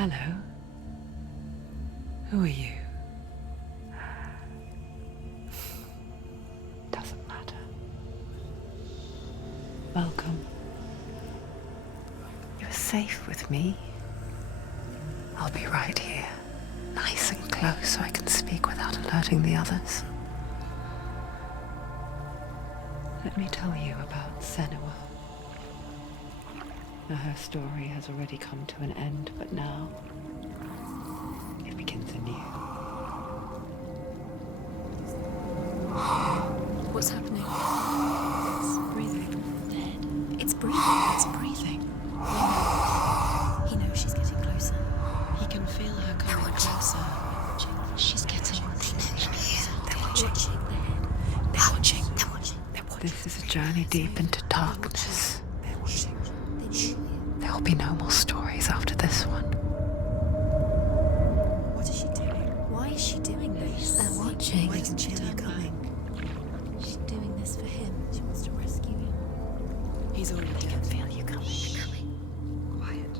Hello. Who are you? Doesn't matter. Welcome. You're safe with me. I'll be right here, nice and close so I can speak without alerting the others. Let me tell you about Senua. Now, her story has already come to an end, but now it begins anew. What's happening? It's breathing. Dead. It's breathing. It's breathing. He knows she's getting closer. He can feel her coming closer. She's getting closer. They're watching. They're watching. They're watching. This is a journey deep into darkness. There will be no more stories after this one. What is she doing? Why is she doing this? They're watching. Why isn't she coming? She's doing this for him. She wants to rescue him. He's already dead. I can feel you coming. Quiet.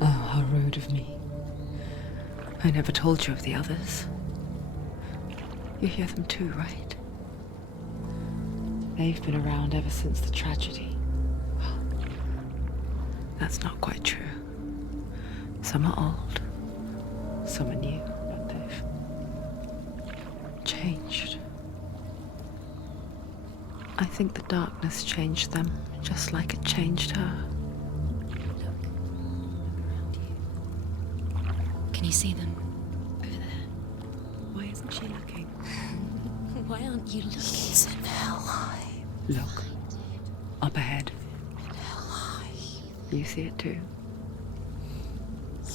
Oh, how rude of me. I never told you of the others. You hear them too, right? They've been around ever since the tragedy. Well, that's not quite true. Some are old, some are new, but they've changed. I think the darkness changed them, just like it changed her. Look around you. Can you see them? Over there. Why isn't she looking? Why aren't you looking? He's in Helheim. Look, up ahead. Helheim. You see it too?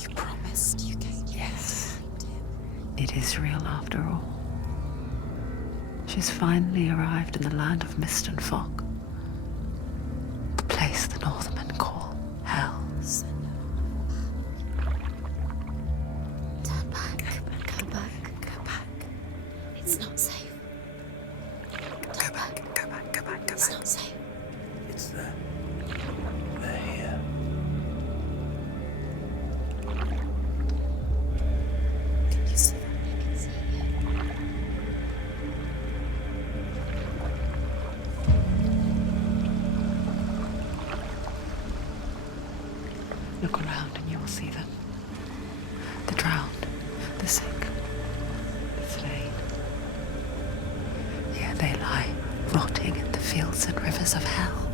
You promised you came. Yes. It is real after all. She's finally arrived in the land of mist and fog. The place the Northmen call Hell. Turn back. Go back. Go back. It's not safe. Turn back. Go back. Go back. Go back. It's not safe. It's there. They're here. Can you see them? I can see you. Look around and you will see them. The drowned, the sick, the slain. Here they lie, rotting in the fields and rivers of hell.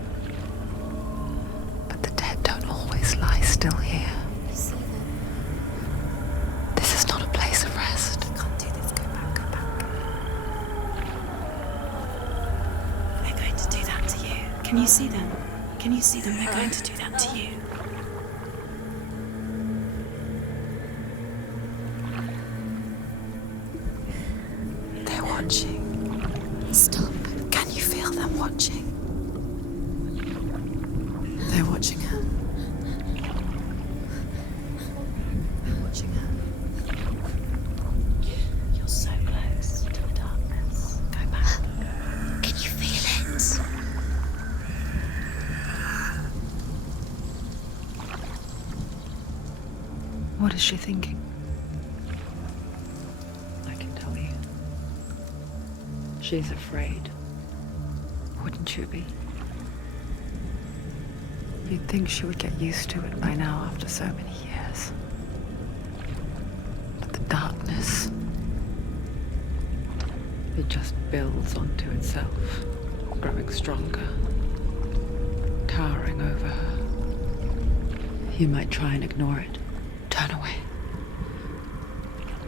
But the dead don't always lie still here. You see them? This is not a place of rest. You can't do this. Go back. Go back. They're going to do that to you. Can you see them? Can you see them? They're going to do that to you. They're watching. Stop. Can you feel them watching? They're watching her. They're watching her. You're so close to the darkness. Go back. Can you feel it? What is she thinking? I can tell you. She's afraid. Wouldn't you be? You'd think she would get used to it by now after so many years. But the darkness, it just builds onto itself, growing stronger, towering over her. You might try and ignore it, turn away.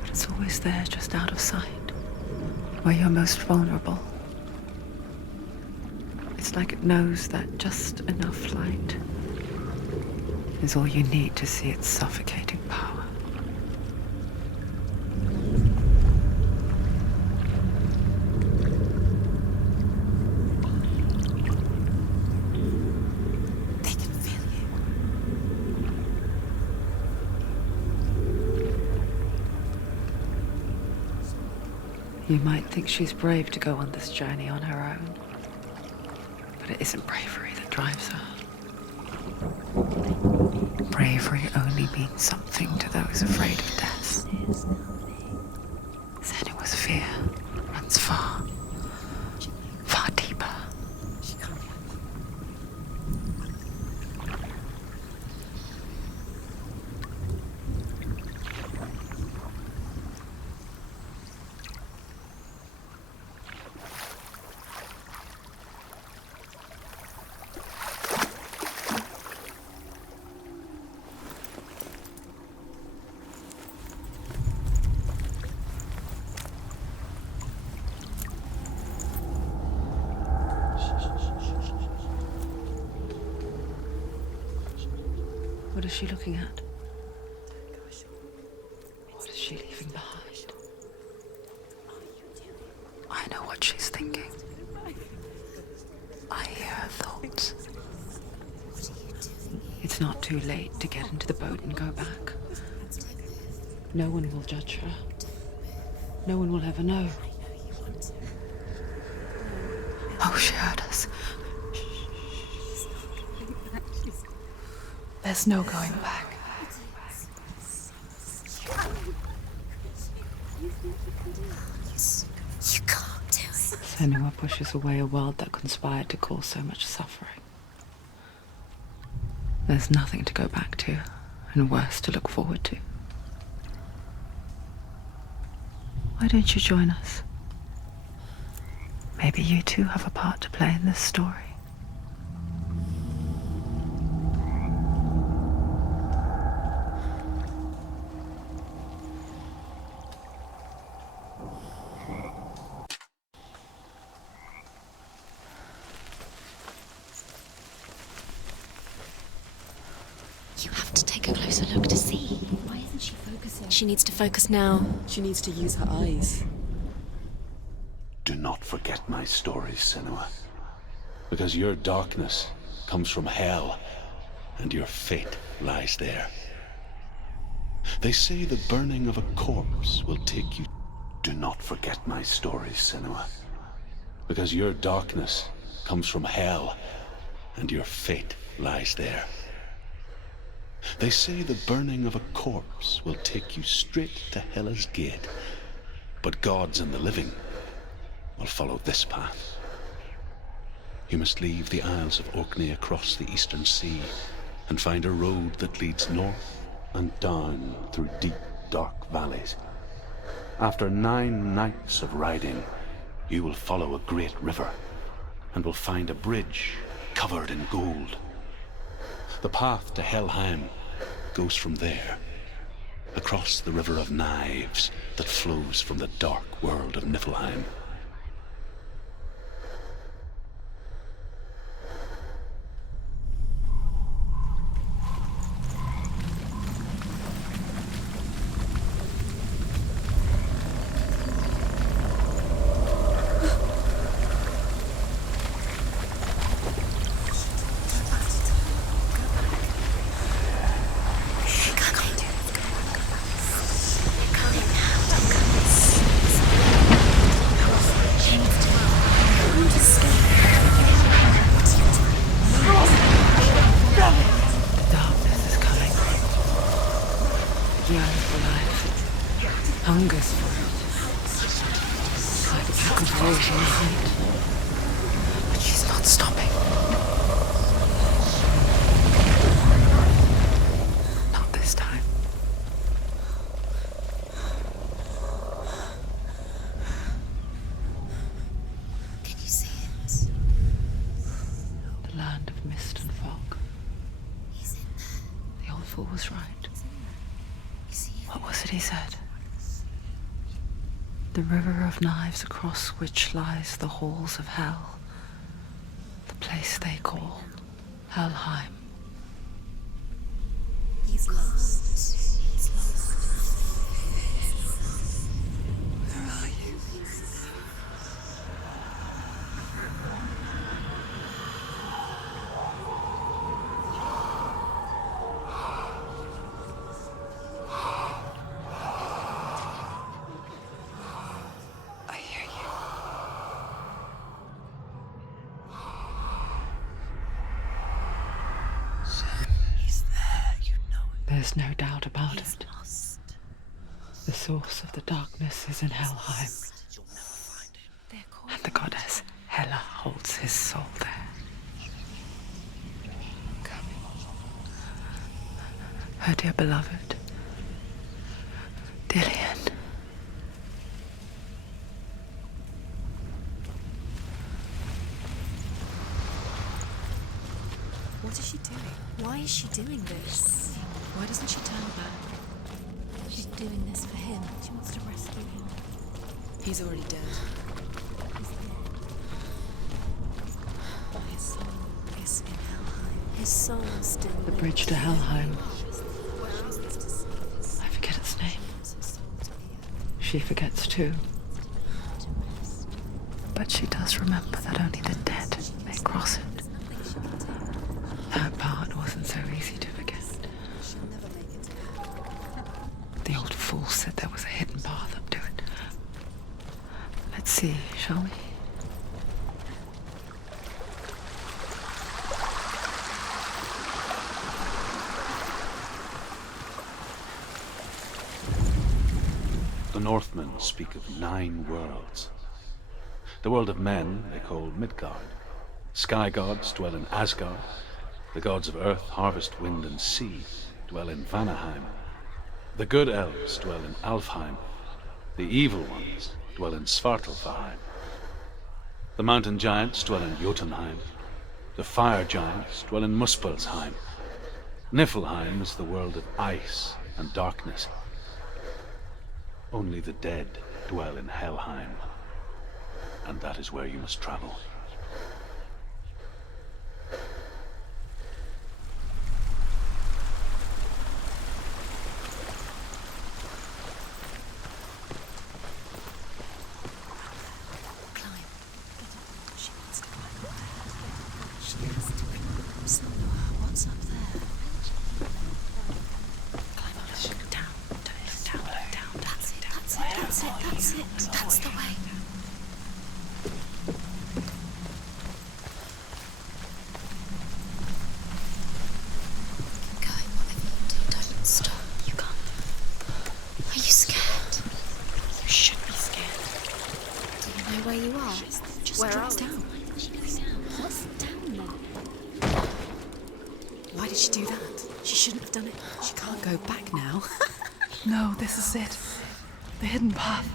But it's always there, just out of sight, where you're most vulnerable. It's like it knows that just enough light is all you need to see its suffocating power. They can feel you. You might think she's brave to go on this journey on her own, but it isn't bravery that drives her. bravery only means something to those afraid of death. Senua's fear runs far, far deeper. What is she looking at? What is she leaving behind? I know what she's thinking. I hear her thoughts. It's not too late to get into the boat and go back. No one will judge her. No one will ever know. Oh, she heard us. There's no going back. You can't do it. Senua pushes away a world that conspired to cause so much suffering. There's nothing to go back to, and worse to look forward to. Why don't you join us? Maybe you too have a part to play in this story. You have to take a closer look to see. Why isn't she focusing? She needs to focus now. She needs to use her eyes. Do not forget my stories, Senua. Because your darkness comes from hell, and your fate lies there. They say the burning of a corpse will take you. Do not forget my stories, Senua. Because your darkness comes from hell, and your fate lies there. They say the burning of a corpse will take you straight to Hela's gate, but gods and the living will follow this path. You must leave the Isles of Orkney across the eastern sea and find a road that leads north and down through deep, dark valleys. After 9 nights of riding, you will follow a great river and will find a bridge covered in gold. The path to Helheim goes from there, across the river of knives that flows from the dark world of Niflheim. Hungers for it. Like a pack of raging height. But she's not stopping. Not this time. Can you see it? The land of mist and fog. He's in there. The old fool was right. You see it? What was it he said? The river of knives across which lies the halls of hell. The place they call Helheim. He's lost. He's lost. Where are you? I hear you. He's there, you know There's no doubt about He's it. lost. The source of the darkness is in Helheim, and the goddess Hela holds his soul there. Her dear beloved, Dillian. What is she doing? Why is she doing this? Why doesn't she turn back? She's doing this for him. She wants to rescue him. He's already dead. His soul is in Helheim. His soul still The lives. bridge to Helheim. I forget its name. She forgets too. But she does remember that only the dead may cross it. That part wasn't so easy to forget. The old fool said there was a hidden path up to it. Let's see, shall we? The Northmen speak of 9 worlds. The world of men they call Midgard. Sky gods dwell in Asgard. The gods of earth, harvest, wind, and sea dwell in Vanaheim. The good elves dwell in Alfheim. The evil ones dwell in Svartalfheim. The mountain giants dwell in Jotunheim. The fire giants dwell in Muspelheim. Niflheim is the world of ice and darkness. Only the dead dwell in Helheim, and that is where you must travel. Climb. She wants to climb up there. She has to climb. Senua, what's up there? Climb up. Down. Don't look down. Look down. That's it. That's it. That's it. That's it. That's the way. Keep going. Whatever you do, don't stop. You can't. Are you scared? You should be scared. Do you know where you are? Just Where drop are we? down. What's down there? Why did she do that? She shouldn't have done it. She can't go back now. No, this is it. The hidden path.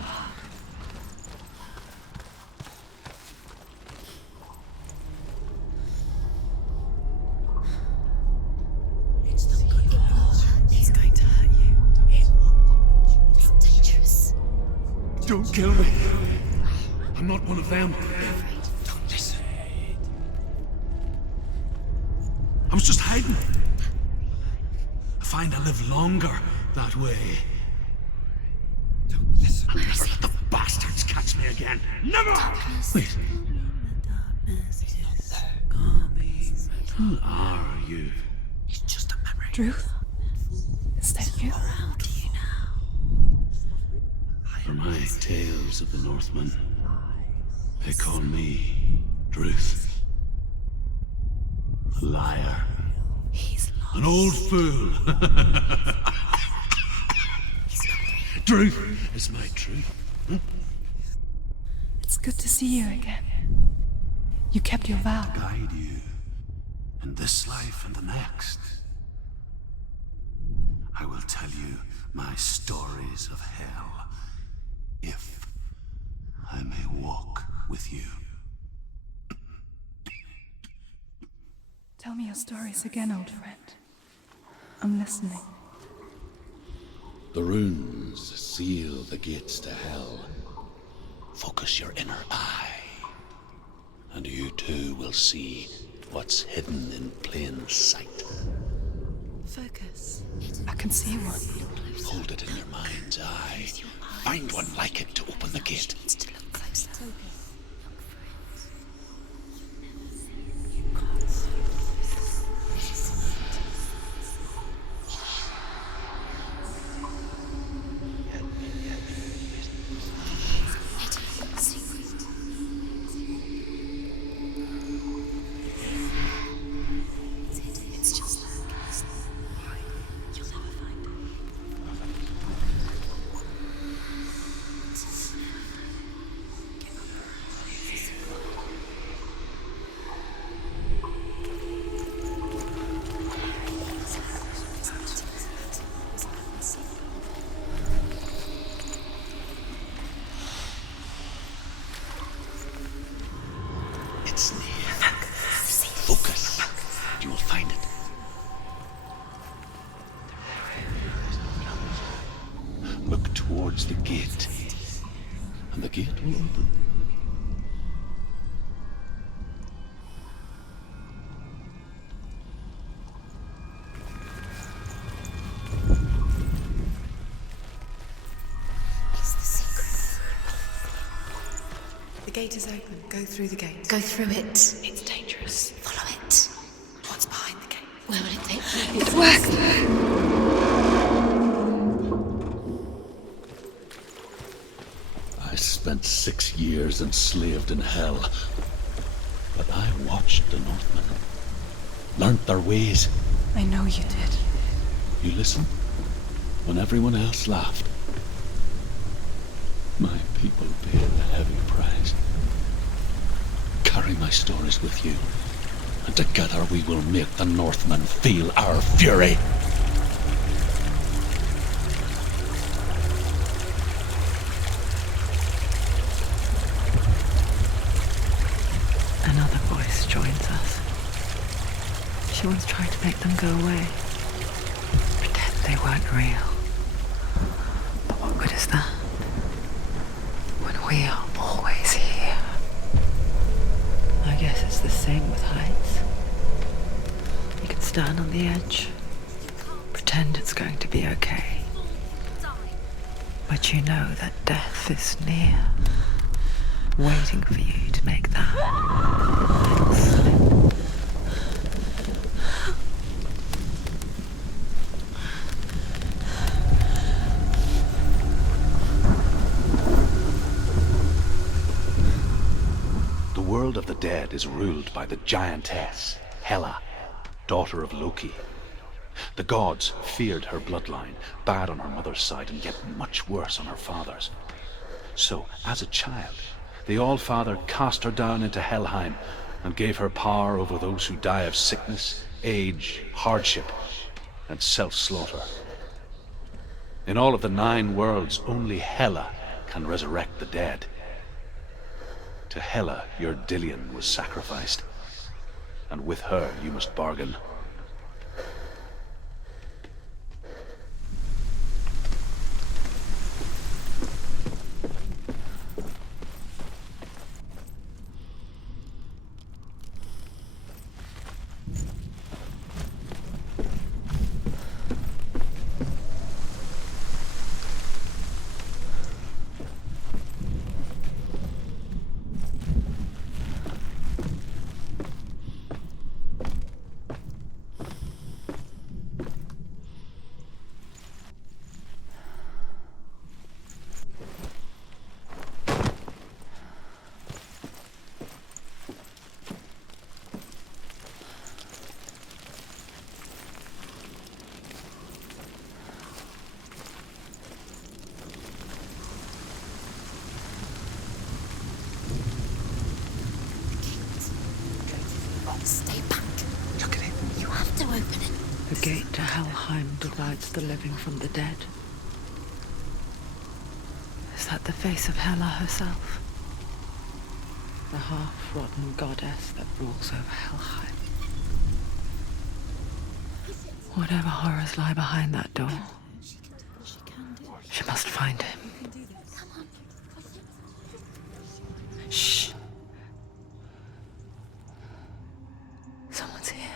It's not good. It will hurt. It's going to hurt you. It won't. It's dangerous. Don't kill me. I'm not one of them. Don't listen. I was just hiding. I find I live longer that way. Don't listen. I'll never let the bastards catch me again. Never! Wait, who are you? It's just a memory. Truth? Is that you? How do you now? For my tales of the Northmen, they call me Druth. A liar. He's lost. An old fool. Truth is my truth. It's good to see you again. You kept your vow. Guide you in this life and the next. I will tell you my stories of hell, if I may walk with you. Tell me your stories again, old friend. I'm listening. The runes seal the gates to hell. Focus your inner eye, and you too will see what's hidden in plain sight. Focus. I can see one. Hold it in your mind's eye. Find one like it to open the gate. Needs to look closer. It's just that. You'll never find Look towards the gate, and the gate will open. It's the secret. The gate is open. Go through the gate. Go through it. It's dangerous. Follow it. What's behind the gate? Where will it take you? It worked! I spent 6 years enslaved in hell, but I watched the Northmen, learnt their ways. I know you did. You listen when everyone else laughed. My people paid a heavy price. Carry my stories with you, and together we will make the Northmen feel our fury. Another voice joins us. She once tried to make them go away. Pretend they weren't real. But what good is that? When we are always here. I guess it's the same with heights. You can stand on the edge, pretend it's going to be okay. But you know that death is near, waiting for you to make that little slip. The world of the dead is ruled by the giantess, Hela, daughter of Loki. The gods feared her bloodline, bad on her mother's side and yet much worse on her father's. So, as a child, the All-Father cast her down into Helheim and gave her power over those who die of sickness, age, hardship, and self-slaughter. In all of the 9 worlds, only Hela can resurrect the dead. To Hela, your Dillion was sacrificed, and with her you must bargain. Stay back. Look at it. You have to open it. The gate to Helheim divides the living from the dead. Is that the face of Hela herself? The half-rotten goddess that rules over Helheim. Whatever horrors lie behind that door, she must find him. Shh. Someone's here.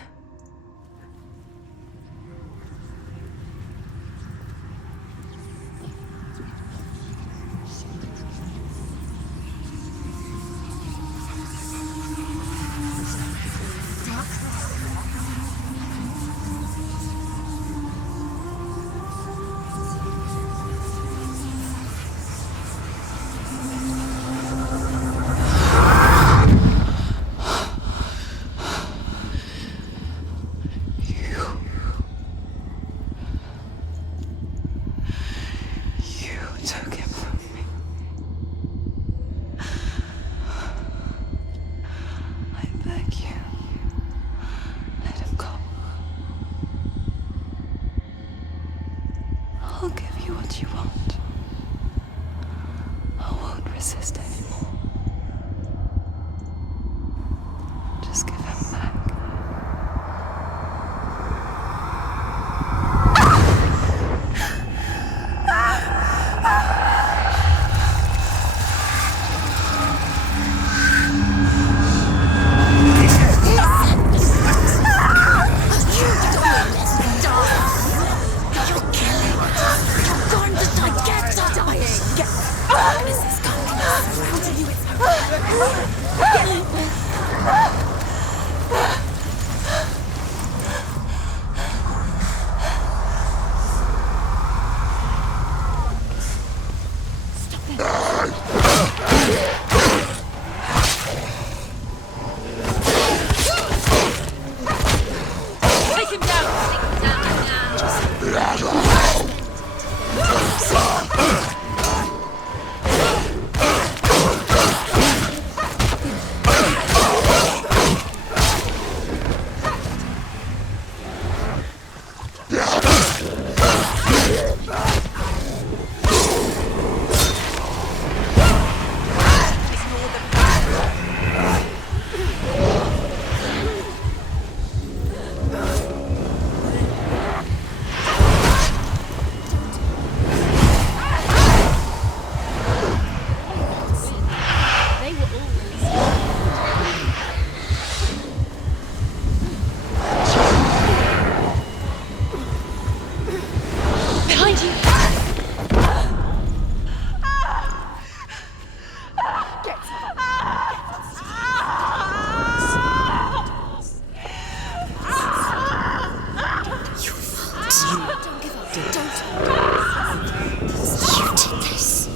You did this.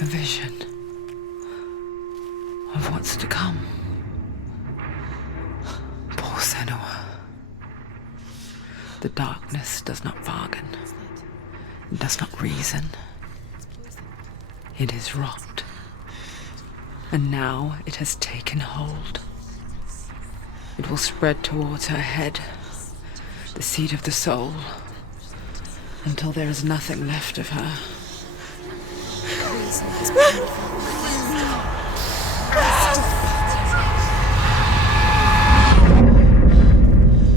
A vision of what's to come. Poor Senua. The darkness does not bargain. It does not reason. It is rot. And now it has taken hold. It will spread towards her head, the seat of the soul, until there is nothing left of her.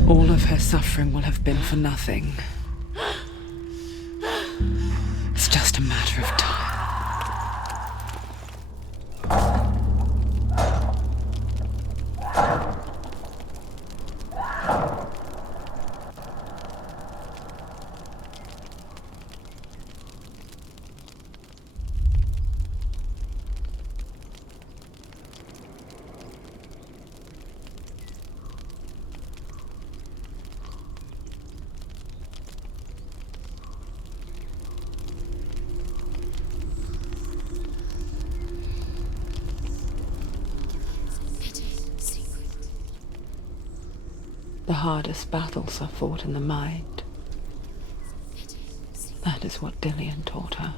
All of her suffering will have been for nothing. It's just a matter of time. The hardest battles are fought in the mind. That is what Dillian taught her.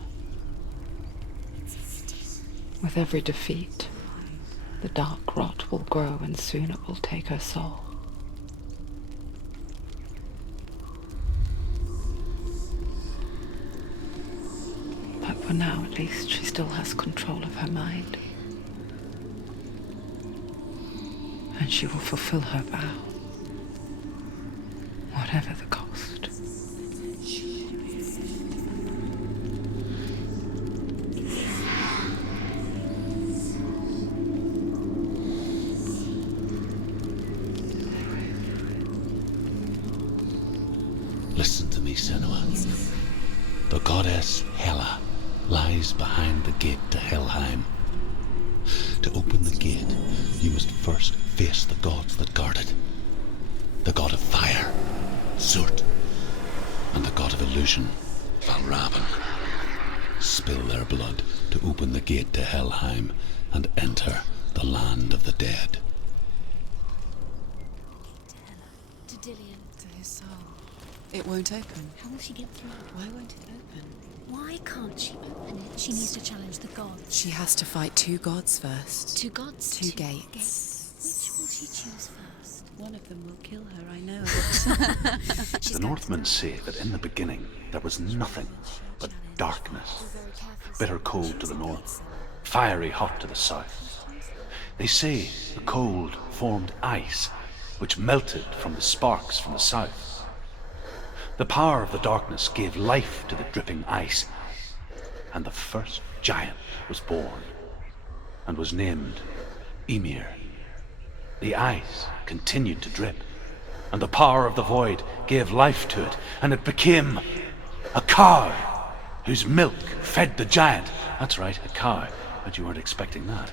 With every defeat, the dark rot will grow and soon it will take her soul. But for now, at least, she still has control of her mind. And she will fulfill her vow. Whatever the cost. Listen to me, Senua. The goddess Hela lies behind the gate to Helheim. To open the gate, you must first face the gods that guard it. The god of fire, Zurt, and the god of illusion, Valravan. Spill their blood to open the gate to Helheim and enter the land of the dead. To Dillian. To his soul. It won't open. How will she get through? Why won't it open? Why can't she open it? She needs to challenge the gods. She has to fight two gods first. Two gods? Two gates. Which will she choose first? One of them will kill her, I know. The Northmen say that in the beginning there was nothing but darkness. Bitter cold to the north, fiery hot to the south. They say the cold formed ice, which melted from the sparks from the south. The power of the darkness gave life to the dripping ice, and the first giant was born, and was named Ymir. The ice continued to drip, and the power of the void gave life to it, and it became a cow, whose milk fed the giant. That's right, a cow, but you weren't expecting that.